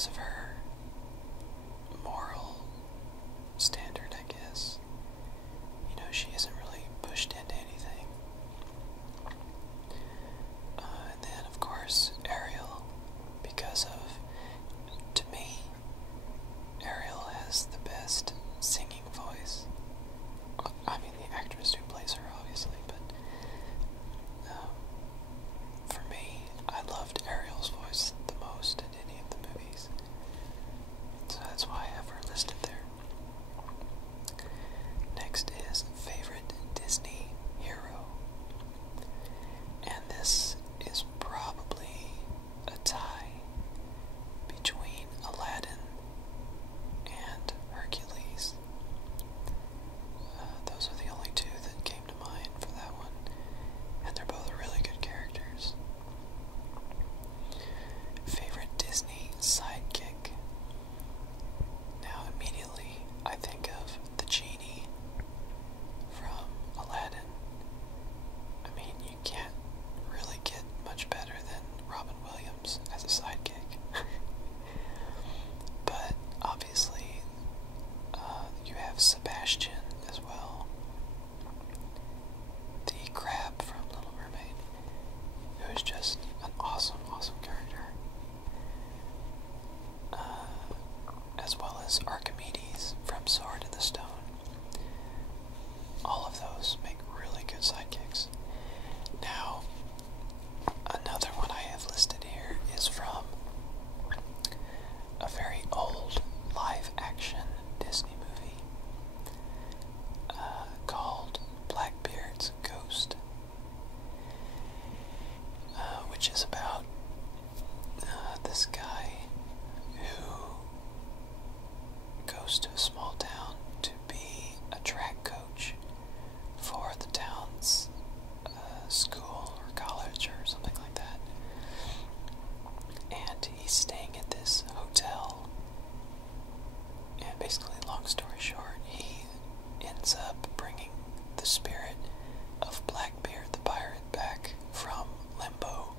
because of her moral standard, I guess. You know, she isn't really pushed into anything. And then, of course, Ariel, because of, to me, Ariel has the best singing voice. I mean, the actress who plays her, obviously, but for me, I loved Ariel's voice the most in any of the movies. So that's why I have her listed there. Next is favorite Disney hero. And this is probably a tie between Aladdin and Hercules. Those are the only two that came to mind for that one, and they're both really good characters. Favorite Disney sidekick. Now immediately I think of the genie from Aladdin. I mean, you can't really get much better than Robin Williams as a sidekick. But obviously you have Sebastian as well, the crab from Little Mermaid, who is just an awesome, awesome character. As well as Archimedes from Sword in the Stone. All of those make really good sidekicks. Now, another one I have listed here is from a very old live-action Disney movie called Blackbeard's Ghost, which is about this guy who goes to a small town to be a track coach for the town's school or college or something like that. And he's staying at this hotel, and basically, long story short, he ends up bringing the spirit of Blackbeard the pirate back from limbo.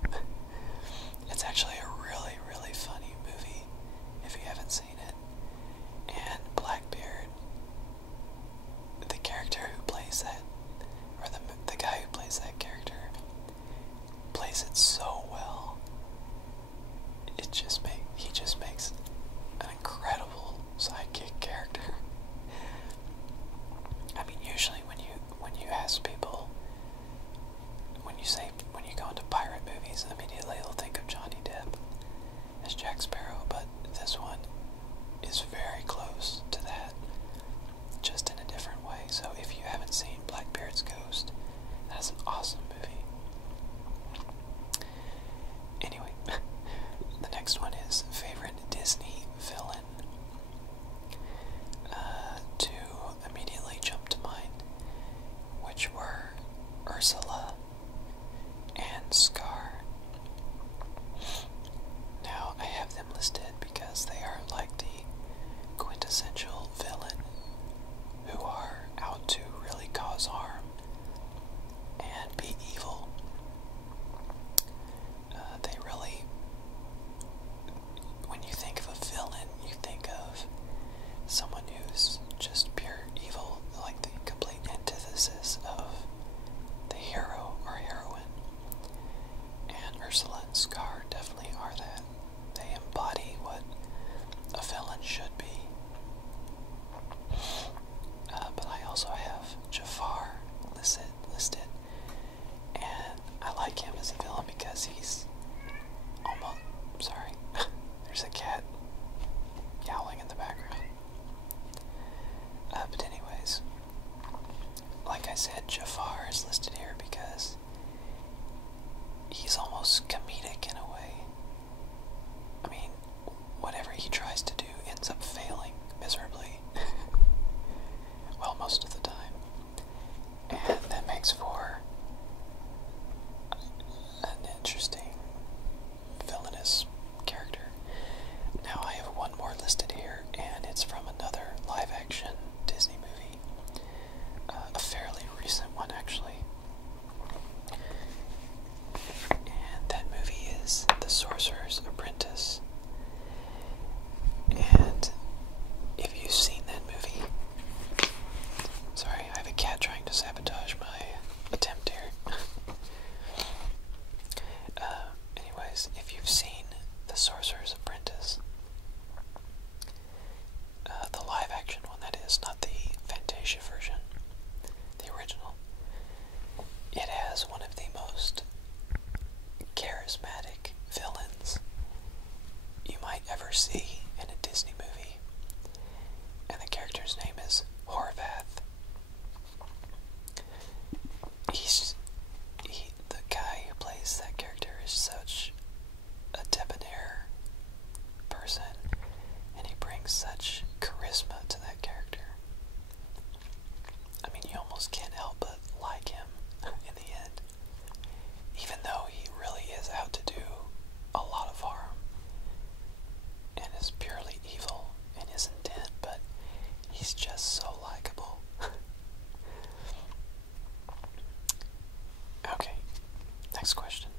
It's actually a really, really funny movie if you haven't seen it. And Blackbeard brings such charisma to that character. I mean, you almost can't help but like him in the end. Even though he really is out to do a lot of harm and is purely evil in his intent, but he's just so likable. Okay, next question.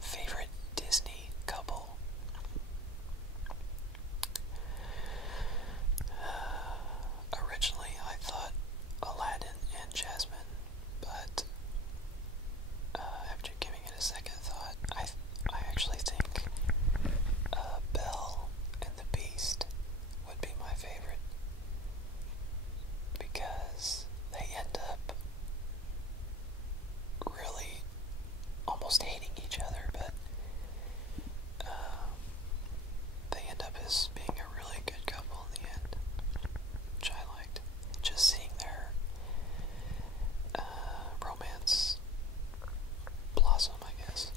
Favorite Disney couple? Originally, I thought Aladdin and Jasmine, but after giving it a second thought, I actually think Belle and the Beast would be my favorite, because they end up really almost hating each other, but they end up as being a really good couple in the end, which I liked. Just seeing their romance blossom, I guess.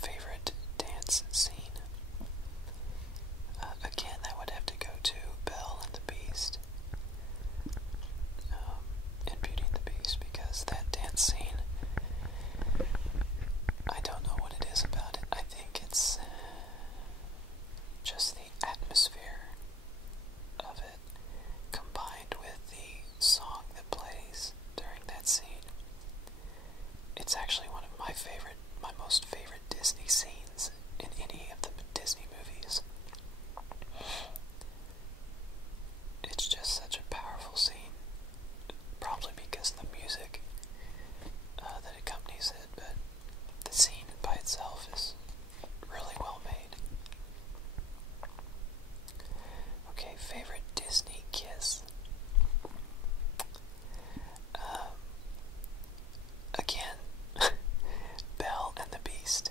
Favorite dance scene? Again, that would have to go to Belle and the Beast, in Beauty and the Beast, because that dance scene, I don't know what it is about it. I think it's just the atmosphere of it, combined with the song that plays during that scene. It's actually one of my most favorite Disney scenes in any of the Disney movies. It's just such a powerful scene, probably because of the music that accompanies it, but the scene by itself is really well made. Okay, favorite Disney kiss? Again, Belle and the Beast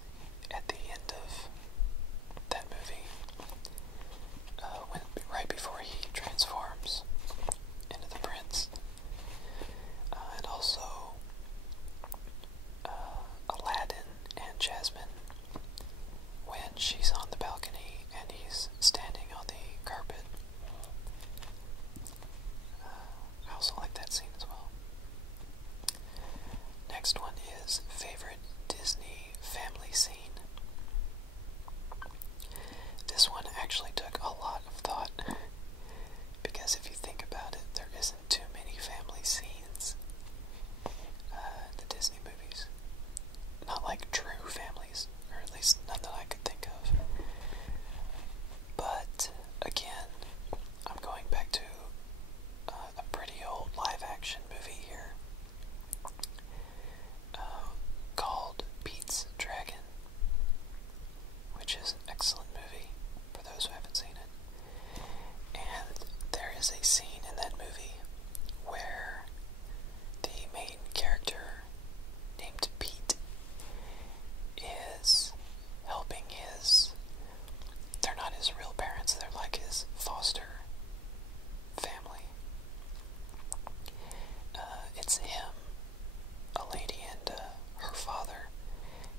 at the end of that movie, right before he transforms into the prince, and also Aladdin and Jasmine when she's on the balcony and he's standing on the carpet. I also like that scene as well. Next one is favorite Disney family scene. This one actually took a lot of thought, because if you think about it, there isn't too many family scenes in the Disney movies. Not like true families, or at least none that I could think of. But again, I'm going back to a pretty old live-action movie here, called Pete's Dragon, which is an excellent movie for those who haven't seen it. And there is a scene in that movie where the main character, named Pete, is helping they're not his real parents, they're like his foster family. It's him, a lady, and her father,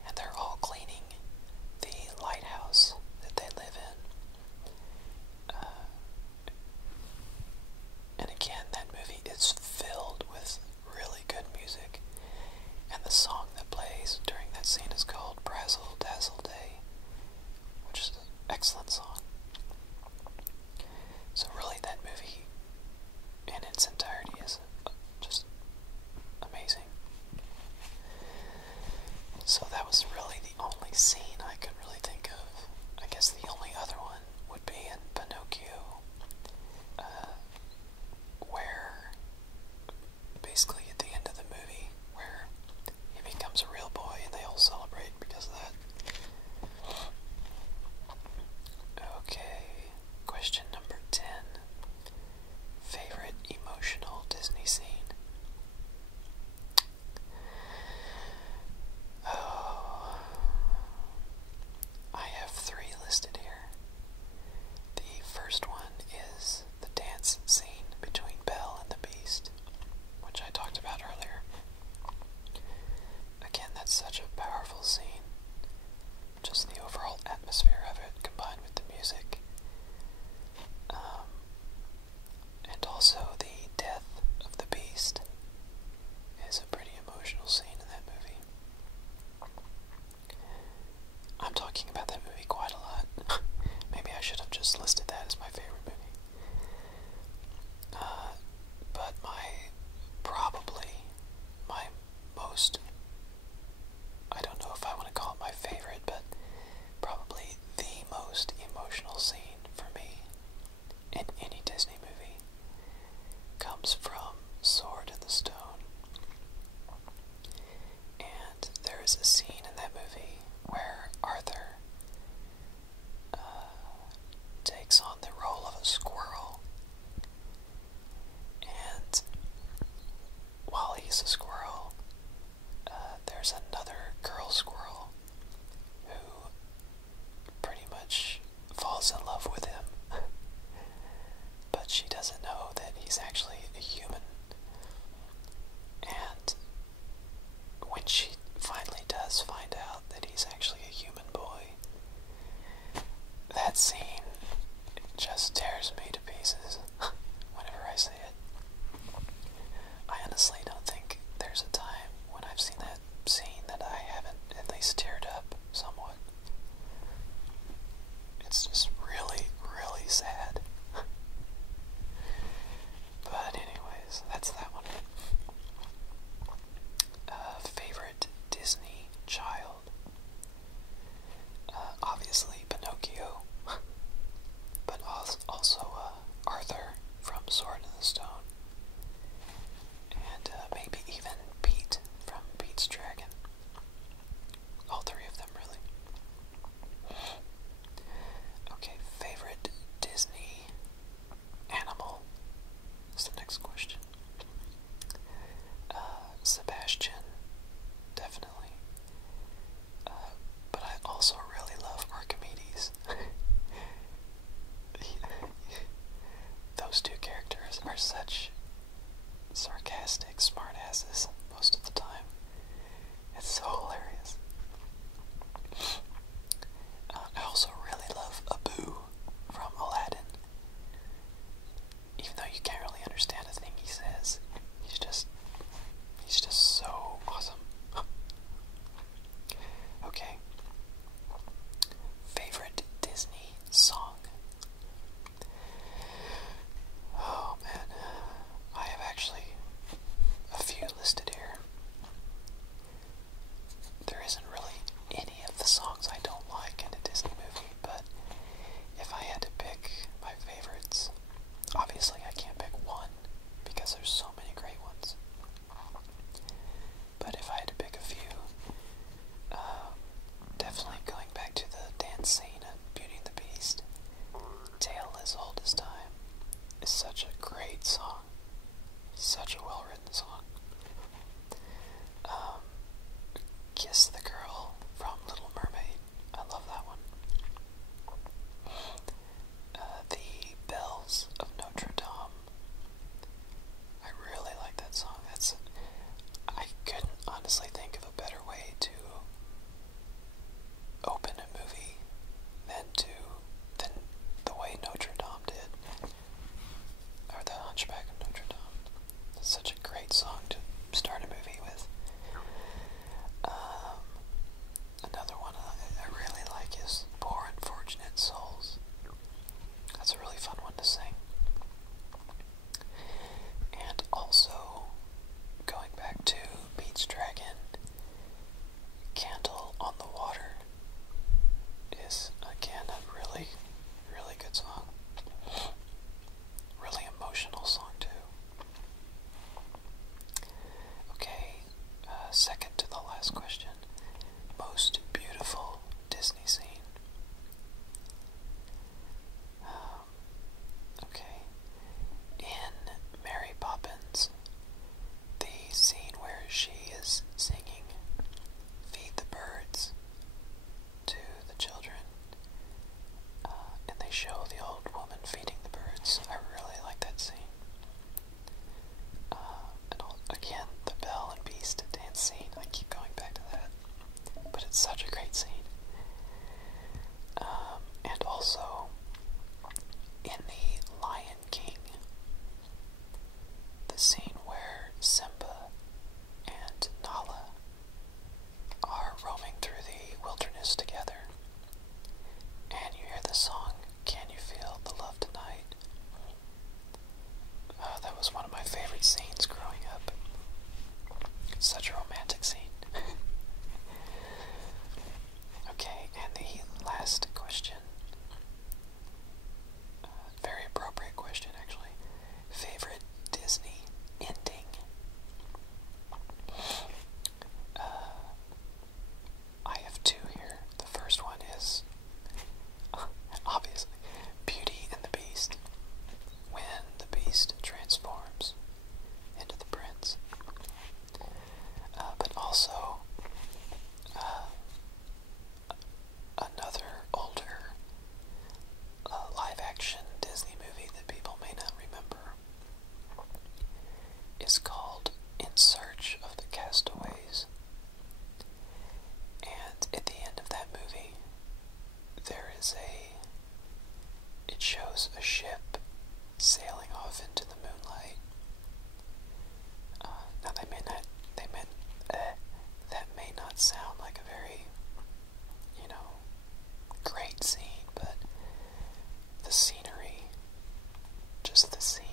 and they're all cleaning the lighthouse that they live in. And again, that movie is filled with really good music, and the song that plays during that scene is called Brazzle Dazzle Day, which is an excellent song. So really, that movie in its entirety is just amazing. So that was really the only scene I could really think of. I guess the only other one would be in Pinocchio, where basically at the end of the movie, where he becomes a real boy and they all celebrate because of that. Okay, question number 10. Favorite emotional Disney scene? Oh, just listed that as my favorite movie. But probably my most, I don't know if I want to call it my favorite, but probably the most emotional scene for me in any Disney movie comes from Sword in the Stone. And there is a scene in that movie where Arthur takes on the role of a squirrel. And while he's a squirrel, there's another girl squirrel who pretty much falls in love with him. But she doesn't know that he's actually a human. And when she finally does find out that he's actually a human boy, that scene just tears me to pieces whenever I see it. I honestly don't think there's a time when I've seen that scene that I haven't at least teared up somewhat. It's just really, really sad. But anyways, that's that one. Favorite Disney child? Obviously Pinocchio, but also Arthur from Sword in the Stone, and maybe even Pete from Pete's Dragon. All three of them, really. Okay, favorite Disney animal is the next question. Sebastian, definitely. But I also really love Archimedes. Those two characters are such sarcastic smartasses most of the time. It's so hilarious. I also really love Abu from Aladdin. Even though you can't really understand a thing he says, he's just so awesome. Okay. Favorite Disney song? Oh man, I have actually a few listed here. There isn't really any of the songs I don't like in a Disney movie, but if I had to pick my favorites, obviously I can't pick one because there's so many great ones. But if I had to pick a few, definitely going back to the dance scene in Beauty and the Beast, Tale as Old as Time is such a great song. Such a well-written song. Kiss the Girl from Little Mermaid. I love that one. The Bells of Notre Dame. I really like that song. I couldn't honestly think of a better way to open a movie than the way Notre Dame did. Or the Hunchback of Notre Dame. It's such a great song to start a movie with. Another one I really like is Poor Unfortunate Souls. That's a really fun one to sing. And also, going back to Pete's Dragon, Candle on the Water is, again, a really, really good song. Really emotional song, too. Okay, second to the last question. Most beautiful Disney scene. Okay. In Mary Poppins, the scene where she is singing Feed the Birds to the children, and they show the old woman feeding the birds. I really like that scene. And again, the Belle and Beast dance scene. I keep going back to that, but it's such a great scene. And also, in The Lion King, the scene where Simba and Nala are roaming through the wilderness together, and you hear the song, Can You Feel shows a ship sailing off into the moonlight. Now that may not sound like a very, great scene, but the scenery, just the scene,